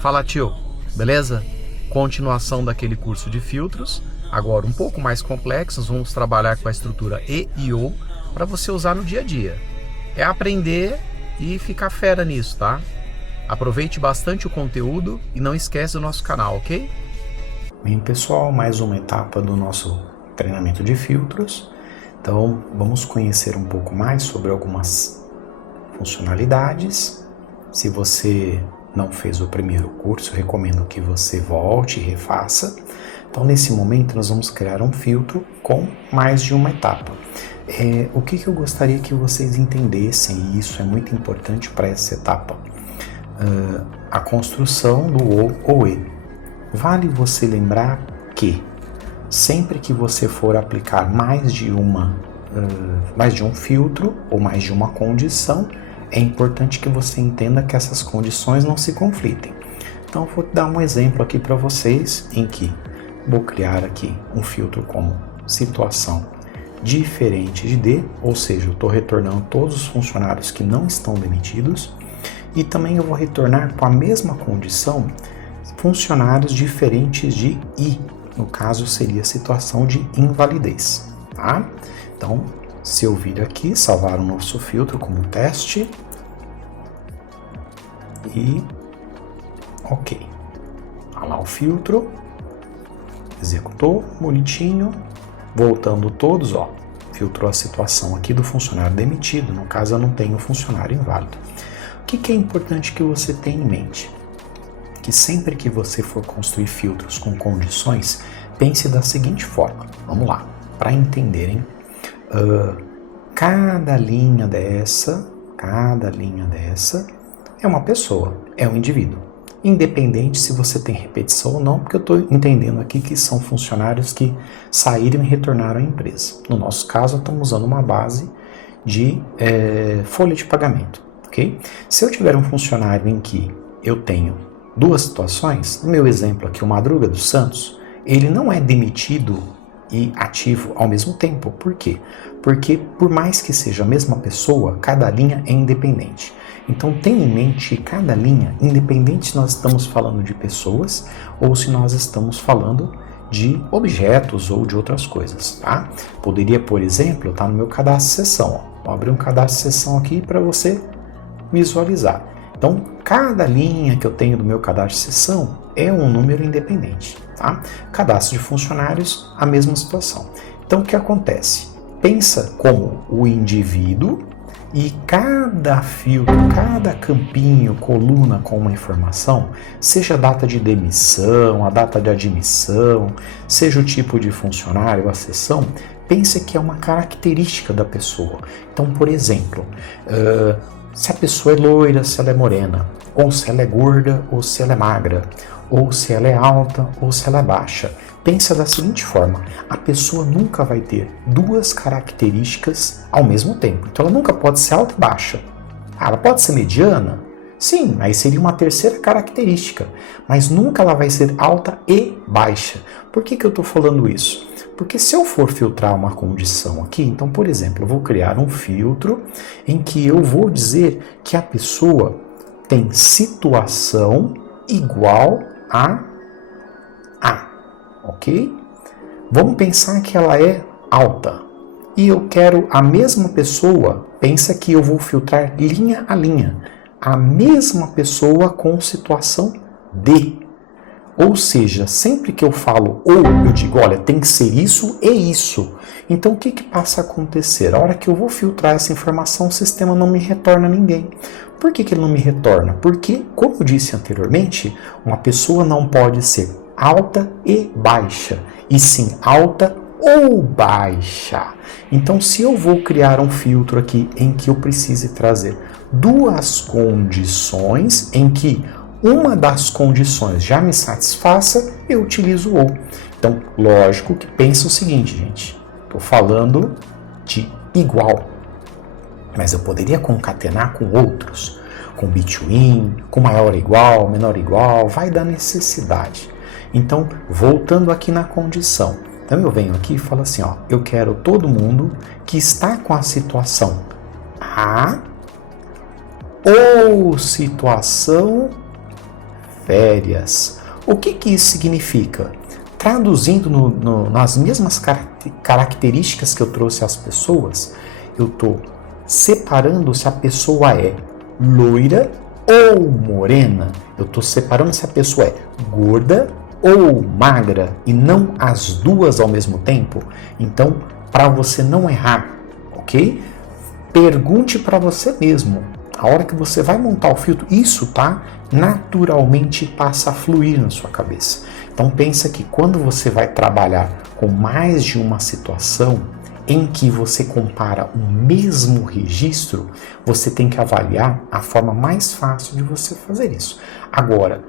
Fala, tio, beleza? Continuação daquele curso de filtros, agora um pouco mais complexo. Nós vamos trabalhar com a estrutura E e O para você usar no dia a dia. É aprender e ficar fera nisso, tá? Aproveite bastante o conteúdo e não esquece do nosso canal, ok? Bem, pessoal, mais uma etapa do nosso treinamento de filtros. Então, vamos conhecer um pouco mais sobre algumas funcionalidades. Se você não fez o primeiro curso, recomendo que você volte e refaça. Então, nesse momento, nós vamos criar um filtro com mais de uma etapa. O que eu gostaria que vocês entendessem, e isso é muito importante para essa etapa, a construção do O ou E. Vale você lembrar que sempre que você for aplicar mais de um filtro ou mais de uma condição, é importante que você entenda que essas condições não se conflitem. Então, eu vou dar um exemplo aqui para vocês em que vou criar aqui um filtro como situação diferente de D, ou seja, eu estou retornando todos os funcionários que não estão demitidos, e também eu vou retornar com a mesma condição funcionários diferentes de I, no caso seria a situação de invalidez, tá? Então, se eu vir aqui, salvar o nosso filtro como teste, e ok, olha lá o filtro, executou, bonitinho, voltando todos, ó, filtrou a situação aqui do funcionário demitido, no caso eu não tenho funcionário inválido. O que é importante que você tenha em mente? Que sempre que você for construir filtros com condições, pense da seguinte forma, vamos lá, para entenderem, cada linha dessa é uma pessoa, é um indivíduo. Independente se você tem repetição ou não, porque eu estou entendendo aqui que são funcionários que saíram e retornaram à empresa. No nosso caso, estamos usando uma base de folha de pagamento, ok? Se eu tiver um funcionário em que eu tenho duas situações, no meu exemplo aqui, o Madruga dos Santos, ele não é demitido e ativo ao mesmo tempo. Por quê? Porque por mais que seja a mesma pessoa, cada linha é independente. Então tenha em mente que cada linha, independente se nós estamos falando de pessoas ou se nós estamos falando de objetos ou de outras coisas, tá? Poderia, por exemplo, estar no meu cadastro de sessão. Vou abrir um cadastro de sessão aqui para você visualizar. Então, cada linha que eu tenho do meu cadastro de sessão é um número independente, tá? Cadastro de funcionários, a mesma situação. Então, o que acontece? Pensa como o indivíduo e cada filtro, cada campinho, coluna com uma informação, seja a data de demissão, a data de admissão, seja o tipo de funcionário, a seção, pense que é uma característica da pessoa. Então, por exemplo, se a pessoa é loira, se ela é morena, ou se ela é gorda, ou se ela é magra, ou se ela é alta, ou se ela é baixa. Pensa da seguinte forma, a pessoa nunca vai ter duas características ao mesmo tempo. Então ela nunca pode ser alta e baixa. Ela pode ser mediana? Sim, aí seria uma terceira característica. Mas nunca ela vai ser alta e baixa. Por que eu estou falando isso? Porque se eu for filtrar uma condição aqui, então, por exemplo, eu vou criar um filtro em que eu vou dizer que a pessoa tem situação igual a A, ok? Vamos pensar que ela é alta e eu quero a mesma pessoa, pensa que eu vou filtrar linha a linha, a mesma pessoa com situação D. Ou seja, sempre que eu falo ou, eu digo, olha, tem que ser isso e isso. Então, o que passa a acontecer? A hora que eu vou filtrar essa informação, o sistema não me retorna ninguém. Por que ele não me retorna? Porque, como eu disse anteriormente, uma pessoa não pode ser alta e baixa, e sim alta ou baixa. Então, se eu vou criar um filtro aqui em que eu precise trazer duas condições, em que uma das condições já me satisfaça, eu utilizo o ou. Então, lógico que pensa o seguinte, gente. Estou falando de igual, mas eu poderia concatenar com outros, com between, com maior ou igual, menor ou igual, vai da necessidade. Então, voltando aqui na condição. Então, eu venho aqui e falo assim, ó, eu quero todo mundo que está com a situação A ou situação férias. O que isso significa? Traduzindo nas mesmas características que eu trouxe às pessoas, eu estou separando se a pessoa é loira ou morena. Eu estou separando se a pessoa é gorda ou magra e não as duas ao mesmo tempo. Então, para você não errar, ok? Pergunte para você mesmo. A hora que você vai montar o filtro, isso, tá? Naturalmente passa a fluir na sua cabeça. Então pensa que quando você vai trabalhar com mais de uma situação em que você compara o mesmo registro, você tem que avaliar a forma mais fácil de você fazer isso. Agora,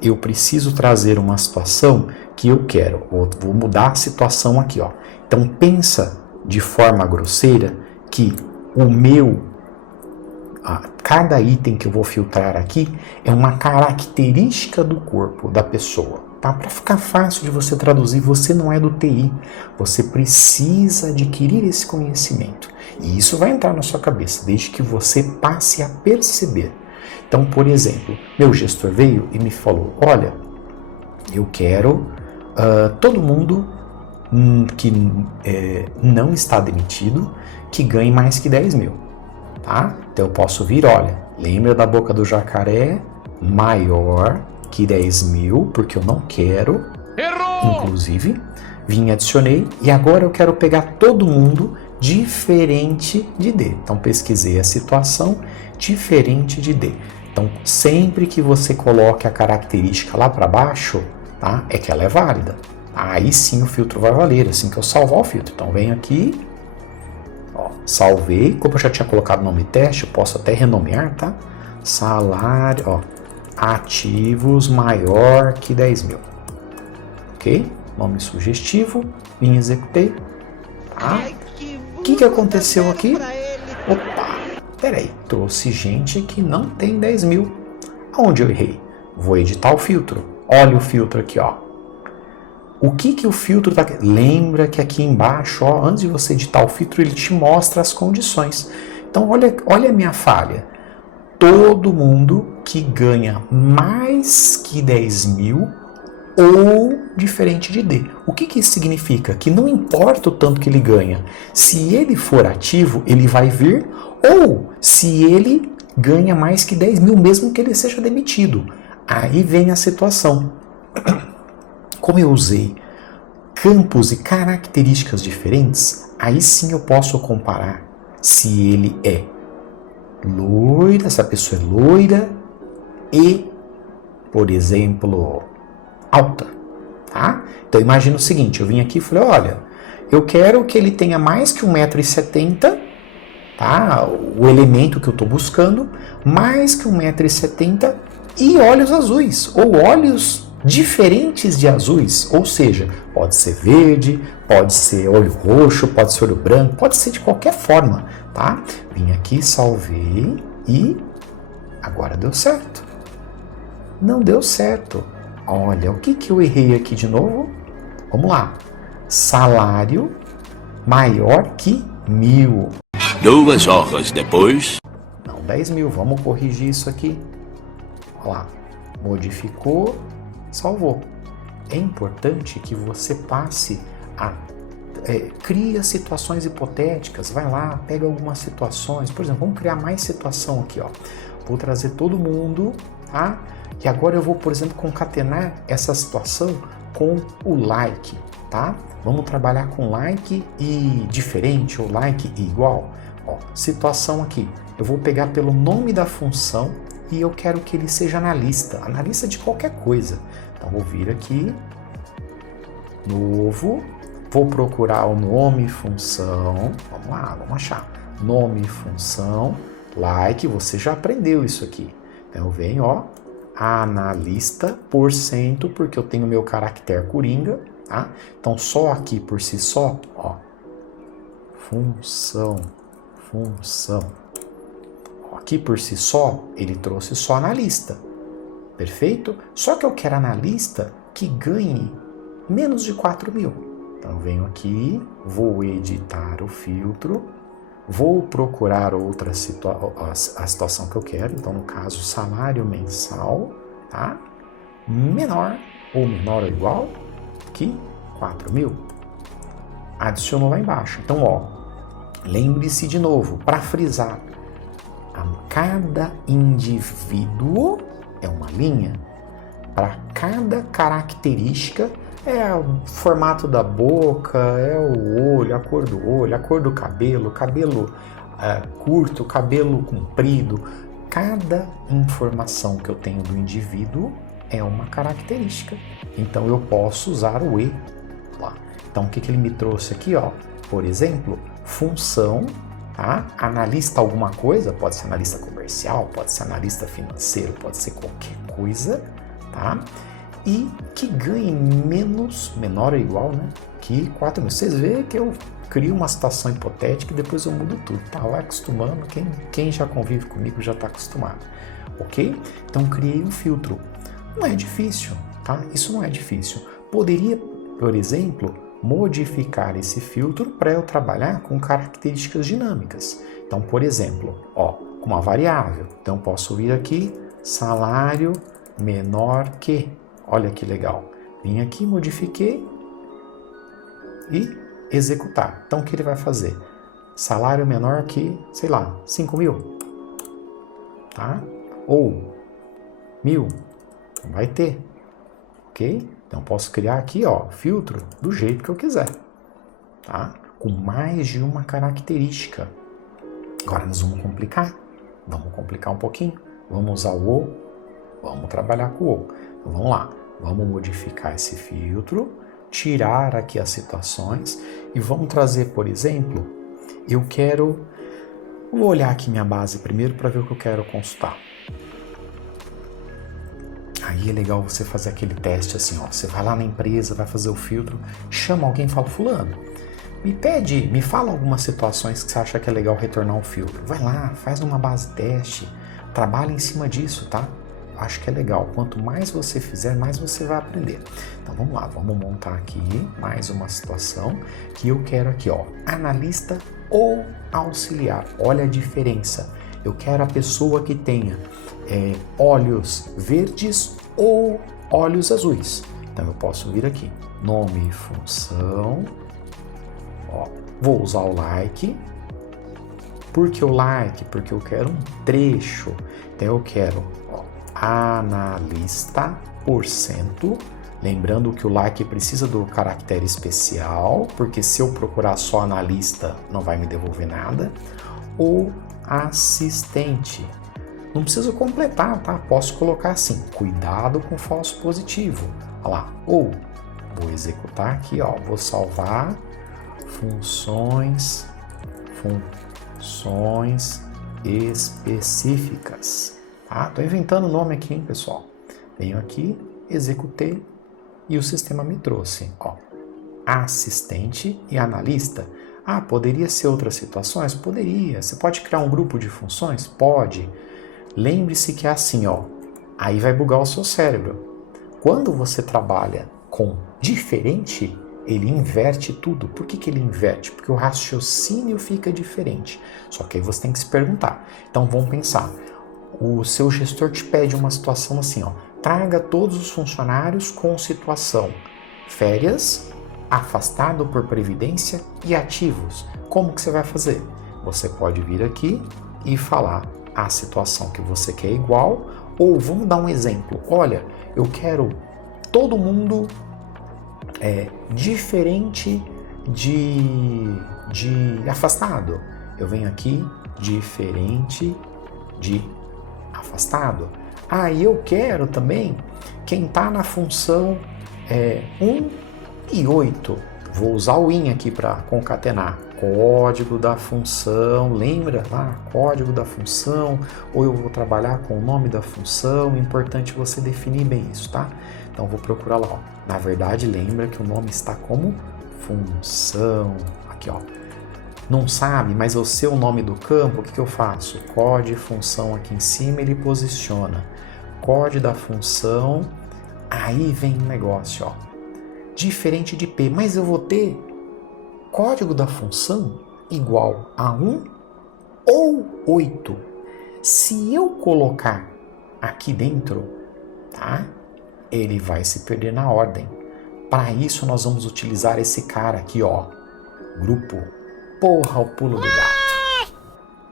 eu preciso trazer uma situação que eu quero, vou mudar a situação aqui, ó. Então pensa de forma grosseira que cada item que eu vou filtrar aqui é uma característica do corpo da pessoa, tá? Para ficar fácil de você traduzir, você não é do TI, você precisa adquirir esse conhecimento. E isso vai entrar na sua cabeça, desde que você passe a perceber. Então, por exemplo, meu gestor veio e me falou, olha, eu quero todo mundo que não está demitido, que ganhe mais que 10 mil. Tá? Então eu posso vir, olha, lembra da boca do jacaré, maior que 10 mil, porque eu não quero. Errou! Inclusive, vim, adicionei, e agora eu quero pegar todo mundo diferente de D. Então pesquisei a situação diferente de D. Então sempre que você coloque a característica lá para baixo, tá? É que ela é válida. Aí sim o filtro vai valer, assim que eu salvar o filtro. Então venho aqui, salvei, como eu já tinha colocado o nome teste, eu posso até renomear, tá? Salário, ativos maior que 10 mil. Ok? Nome sugestivo, vim, executei. Tá? O que aconteceu aqui? Opa, peraí, trouxe gente que não tem 10 mil. Aonde eu errei? Vou editar o filtro. Olha o filtro aqui, ó. O que o filtro tá... Lembra que aqui embaixo, ó, antes de você editar o filtro, ele te mostra as condições. Então, olha a minha falha. Todo mundo que ganha mais que 10 mil ou diferente de D. O que isso significa? Que não importa o tanto que ele ganha. Se ele for ativo, ele vai vir, ou se ele ganha mais que 10 mil, mesmo que ele seja demitido. Aí vem a situação. Como eu usei campos e características diferentes, aí sim eu posso comparar se ele é loira, se a pessoa é loira e, por exemplo, alta, tá? Então imagina o seguinte, eu vim aqui e falei, olha, eu quero que ele tenha mais que 1,70 m, tá? O elemento que eu estou buscando, mais que 1,70 m e olhos azuis, ou olhos diferentes de azuis, ou seja, pode ser verde, pode ser olho roxo, pode ser olho branco, pode ser de qualquer forma, tá? Vim aqui, salvei e agora deu certo. Não deu certo. Olha, o que eu errei aqui de novo? Vamos lá. Salário maior que 1.000. 2 horas depois. Não, 10 mil. Vamos corrigir isso aqui. Olha lá. Modificou. Salvou. É importante que você passe a... cria situações hipotéticas. Vai lá, pega algumas situações. Por exemplo, vamos criar mais situação aqui, ó. Vou trazer todo mundo, tá? E agora eu vou, por exemplo, concatenar essa situação com o like, tá? Vamos trabalhar com like e diferente, ou like e igual. Ó, situação aqui. Eu vou pegar pelo nome da função e eu quero que ele seja analista de qualquer coisa. Então, vou vir aqui, novo, vou procurar o nome, função, vamos lá, vamos achar, nome, função, like, você já aprendeu isso aqui. Então, eu venho, ó, analista, porcento, porque eu tenho meu caractere coringa, tá? Então, só aqui por si só, ó, função. Aqui por si só, ele trouxe só analista. Perfeito? Só que eu quero analista que ganhe menos de 4 mil. Então, eu venho aqui, vou editar o filtro, Vou procurar outra a situação que eu quero, então no caso salário mensal, tá? Menor ou igual que 4.000. Adicionou lá embaixo. Então, ó, lembre-se de novo, para frisar, cada indivíduo é uma linha, para cada característica é o formato da boca, é o olho, a cor do cabelo, cabelo curto, cabelo comprido. Cada informação que eu tenho do indivíduo é uma característica. Então eu posso usar o E lá. Então o que ele me trouxe aqui, ó? Por exemplo, função, tá? Analista alguma coisa, pode ser analista comercial, pode ser analista financeiro, pode ser qualquer coisa, tá? E que ganhe menor ou igual, né? Que 4.000. Vocês veem que eu crio uma situação hipotética e depois eu mudo tudo, tá? Vai acostumando, quem já convive comigo já está acostumado, ok? Então criei um filtro. Não é difícil, tá? Isso não é difícil. Poderia, por exemplo, modificar esse filtro para eu trabalhar com características dinâmicas. Então, por exemplo, ó, com uma variável. Então, posso vir aqui, salário menor que. Olha que legal. Vim aqui, modifiquei e executar. Então, o que ele vai fazer? Salário menor que, sei lá, 5.000, tá? Ou 1.000, não vai ter, ok? Então, posso criar aqui, ó, filtro do jeito que eu quiser, tá? Com mais de uma característica. Agora, nós vamos complicar um pouquinho. Vamos usar o ou, vamos trabalhar com o ou. Então, vamos lá, vamos modificar esse filtro, tirar aqui as situações e vamos trazer, por exemplo, vou olhar aqui minha base primeiro para ver o que eu quero consultar. Aí é legal você fazer aquele teste assim, ó, você vai lá na empresa, vai fazer o filtro, chama alguém e fala, fulano, me fala algumas situações que você acha que é legal retornar um filtro. Vai lá, faz uma base teste, trabalha em cima disso, tá? Acho que é legal. Quanto mais você fizer, mais você vai aprender. Então vamos lá, vamos montar aqui mais uma situação que eu quero aqui, ó, analista ou auxiliar. Olha a diferença. Eu quero a pessoa que tenha olhos verdes ou olhos azuis. Então eu posso vir aqui, nome e função. Ó, vou usar o like. Por que o like? Porque eu quero um trecho. Então eu quero, ó, analista %, lembrando que o like precisa do caractere especial, porque se eu procurar só analista não vai me devolver nada, ou assistente. Não preciso completar, tá? Posso colocar assim, cuidado com falso positivo. Olha lá, ou vou executar aqui, ó, vou salvar funções específicas. Tá? Tô inventando o nome aqui, hein, pessoal? Venho aqui, executei e o sistema me trouxe, ó, assistente e analista. Ah, poderia ser outras situações? Poderia. Você pode criar um grupo de funções? Pode. Lembre-se que é assim, ó, aí vai bugar o seu cérebro. Quando você trabalha com diferente, ele inverte tudo. Por que ele inverte? Porque o raciocínio fica diferente. Só que aí você tem que se perguntar. Então vamos pensar. O seu gestor te pede uma situação assim, ó, traga todos os funcionários com situação férias, afastado por previdência e ativos. Como que você vai fazer? Você pode vir aqui e falar a situação que você quer igual, ou vamos dar um exemplo. Olha, eu quero todo mundo diferente de afastado. Eu venho aqui, diferente de afastado. E eu quero também quem está na função 1 e 8. Vou usar o IN aqui para concatenar. Código da função, lembra lá? Código da função, ou eu vou trabalhar com o nome da função. É importante você definir bem isso, tá? Então vou procurar lá, ó. Na verdade, lembra que o nome está como função. Aqui, ó. Não sabe, mas eu sei o nome do campo, o que eu faço? Código função aqui em cima, ele posiciona. Código da função, aí vem o negócio, ó. Diferente de P, mas eu vou ter código da função igual a 1 ou 8. Se eu colocar aqui dentro, tá? Ele vai se perder na ordem. Para isso, nós vamos utilizar esse cara aqui, ó. Grupo. Porra, o pulo do gato.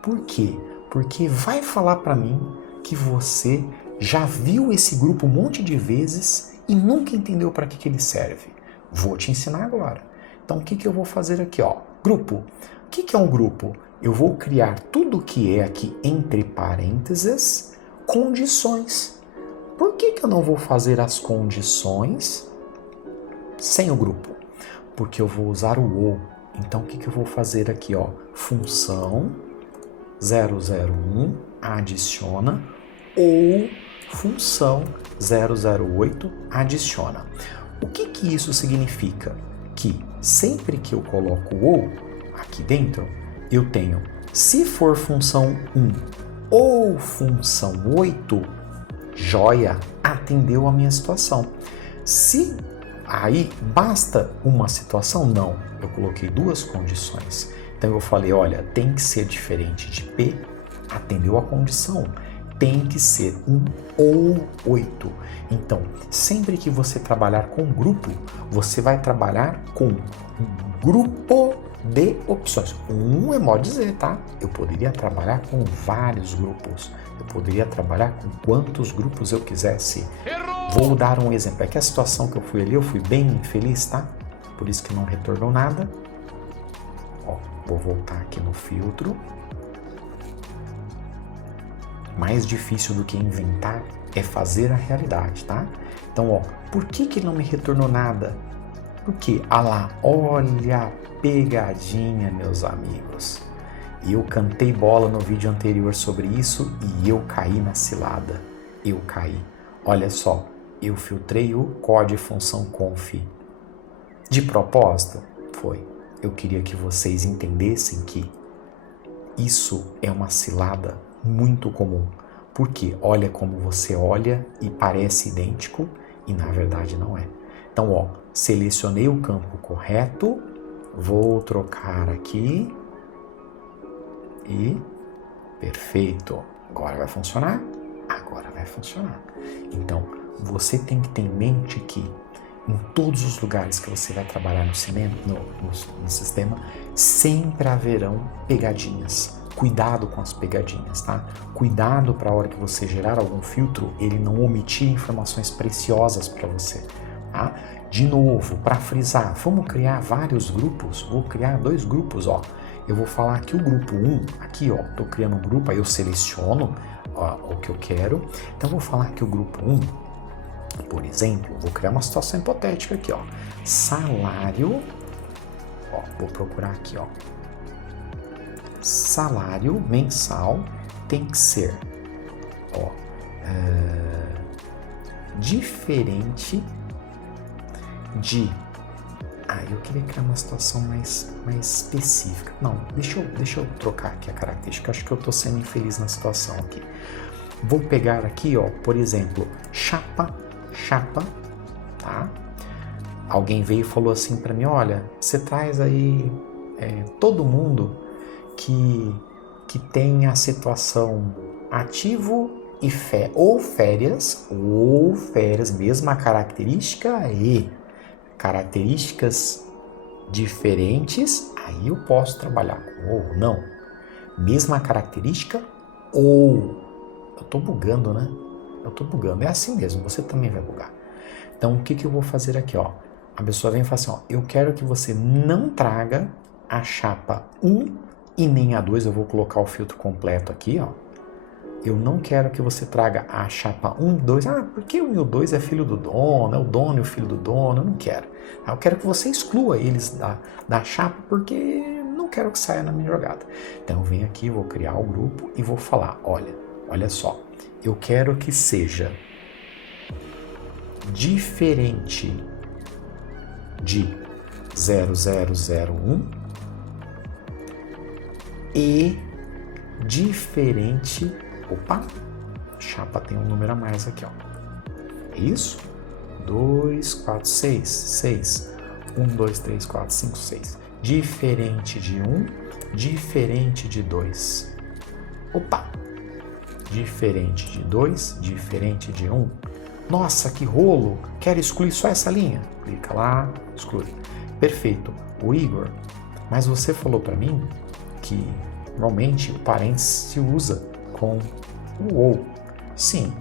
Por quê? Porque vai falar para mim que você já viu esse grupo um monte de vezes e nunca entendeu para que ele serve. Vou te ensinar agora. Então, o que eu vou fazer aqui, ó? Grupo. O que é um grupo? Eu vou criar tudo que é aqui entre parênteses, condições. Por que eu não vou fazer as condições sem o grupo? Porque eu vou usar o ou. Então, o que eu vou fazer aqui, ó? Função 001 adiciona ou função 008 adiciona. O que isso significa? Que sempre que eu coloco o ou aqui dentro, eu tenho, se for função 1 ou função 8, joia, atendeu a minha situação. Se aí basta uma situação, não, eu coloquei duas condições. Então eu falei, olha, tem que ser diferente de P, atendeu a condição. Tem que ser 1 ou 8. Então, sempre que você trabalhar com grupo, você vai trabalhar com grupo de opções. Um é modo de dizer, tá? Eu poderia trabalhar com vários grupos. Eu poderia trabalhar com quantos grupos eu quisesse. Vou dar um exemplo. É que a situação que eu fui ali, eu fui bem infeliz, tá? Por isso que não retornou nada. Ó, vou voltar aqui no filtro. Mais difícil do que inventar é fazer a realidade, tá? Então, ó, por que não me retornou nada? Porque, lá, olha a pegadinha, meus amigos. Eu cantei bola no vídeo anterior sobre isso e eu caí na cilada. Eu caí. Olha só, eu filtrei o código função conf. De propósito? Foi. Eu queria que vocês entendessem que isso é uma cilada muito comum, porque olha como você olha e parece idêntico e na verdade não é. Então, ó, selecionei o campo correto, vou trocar aqui e perfeito. Agora vai funcionar? Agora vai funcionar. Então, você tem que ter em mente que em todos os lugares que você vai trabalhar no sistema, sempre haverão pegadinhas. Cuidado com as pegadinhas, tá? Cuidado para a hora que você gerar algum filtro, ele não omitir informações preciosas para você, tá? De novo, para frisar, vamos criar vários grupos. Vou criar 2 grupos, ó. Eu vou falar que o grupo 1, aqui, ó, tô criando um grupo, aí eu seleciono ó, o que eu quero. Então, eu vou falar que o grupo 1, por exemplo, vou criar uma situação hipotética aqui, ó. Salário, ó, vou procurar aqui, ó. Salário mensal tem que ser, ó, diferente de... eu queria criar uma situação mais específica. Não, deixa eu trocar aqui a característica. Acho que eu tô sendo infeliz na situação aqui. Vou pegar aqui, ó, por exemplo, chapa, tá? Alguém veio e falou assim para mim, olha, você traz aí todo mundo que tem a situação ativo e férias, mesma característica e características diferentes, aí eu posso trabalhar com ou não. Mesma característica ou... Eu tô bugando, né? É assim mesmo, você também vai bugar. Então, o que eu vou fazer aqui, ó? A pessoa vem e fala assim, ó, eu quero que você não traga a chapa 1 e nem a 2, eu vou colocar o filtro completo aqui, ó. Eu não quero que você traga a chapa 1 e 2. Porque o 1 e o 2 é filho do dono, é o dono e o filho do dono, eu não quero. Eu quero que você exclua eles da chapa, porque não quero que saia na minha jogada. Então eu venho aqui, vou criar o grupo e vou falar, olha só, eu quero que seja diferente de 0001 e diferente... Opa, chapa tem um número a mais aqui, ó. Isso? 2, 4, 6. 6. 1, 2, 3, 4, 5, 6. Diferente de 1, diferente de 2. Opa! Diferente de 2, diferente de 1. Nossa, que rolo! Quero excluir só essa linha. Clica lá, exclui. Perfeito. O Igor, mas você falou para mim que normalmente o parênteses se usa com o ou. Sim.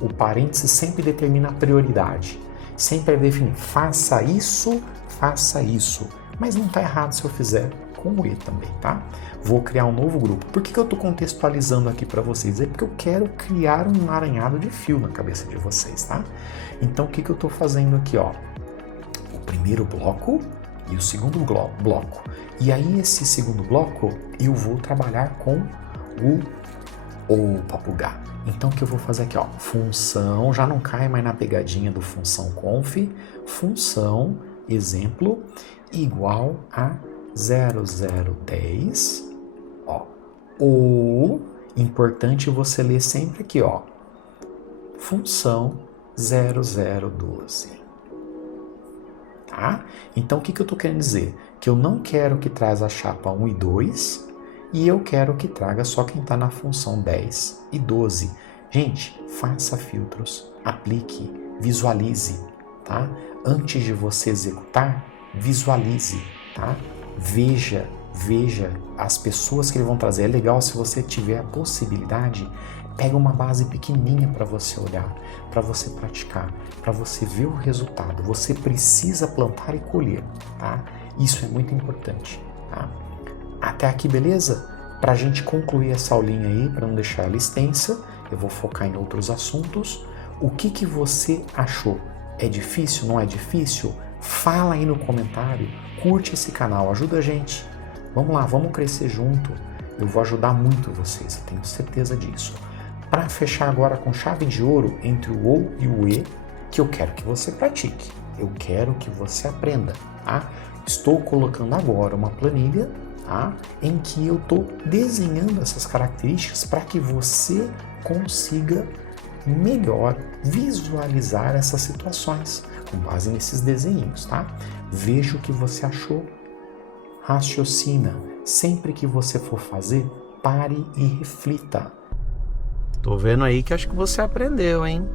O parênteses sempre determina a prioridade. Sempre é definir, faça isso. Mas não está errado se eu fizer com o E também, tá? Vou criar um novo grupo. Por que eu estou contextualizando aqui para vocês? É porque eu quero criar um emaranhado de fio na cabeça de vocês, tá? Então, o que eu estou fazendo aqui, ó? O primeiro bloco e o segundo bloco. E aí, esse segundo bloco, eu vou trabalhar com o papugá. Então, o que eu vou fazer aqui, ó? Função, já não cai mais na pegadinha do função conf. Função, exemplo, igual a 0010, ó, ou, importante você ler sempre aqui, ó, função 0012, tá? Então, o que eu tô querendo dizer? Que eu não quero que traz a chapa 1 e 2, e eu quero que traga só quem está na função 10 e 12. Gente, faça filtros, aplique, visualize, tá? Antes de você executar, visualize, tá? Veja as pessoas que ele vão trazer. É legal se você tiver a possibilidade, pega uma base pequenininha para você olhar, para você praticar, para você ver o resultado. Você precisa plantar e colher, tá? Isso é muito importante, tá? Até aqui, beleza? Para a gente concluir essa aulinha aí, para não deixar ela extensa, eu vou focar em outros assuntos. O que você achou? É difícil? Não é difícil? Fala aí no comentário, curte esse canal, ajuda a gente. Vamos lá, vamos crescer junto. Eu vou ajudar muito vocês, eu tenho certeza disso. Para fechar agora com chave de ouro entre o ou e o e, que eu quero que você pratique, eu quero que você aprenda, tá? Estou colocando agora uma planilha, tá? Em que eu estou desenhando essas características para que você consiga melhor visualizar essas situações com base nesses desenhos, tá? Veja o que você achou, raciocina. Sempre que você for fazer, pare e reflita. Tô vendo aí que acho que você aprendeu, hein?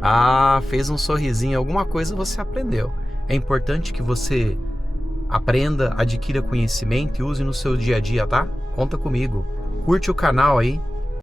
Ah, fez um sorrisinho, alguma coisa você aprendeu. É importante que você aprenda, adquira conhecimento e use no seu dia a dia, tá? Conta comigo. Curte o canal aí,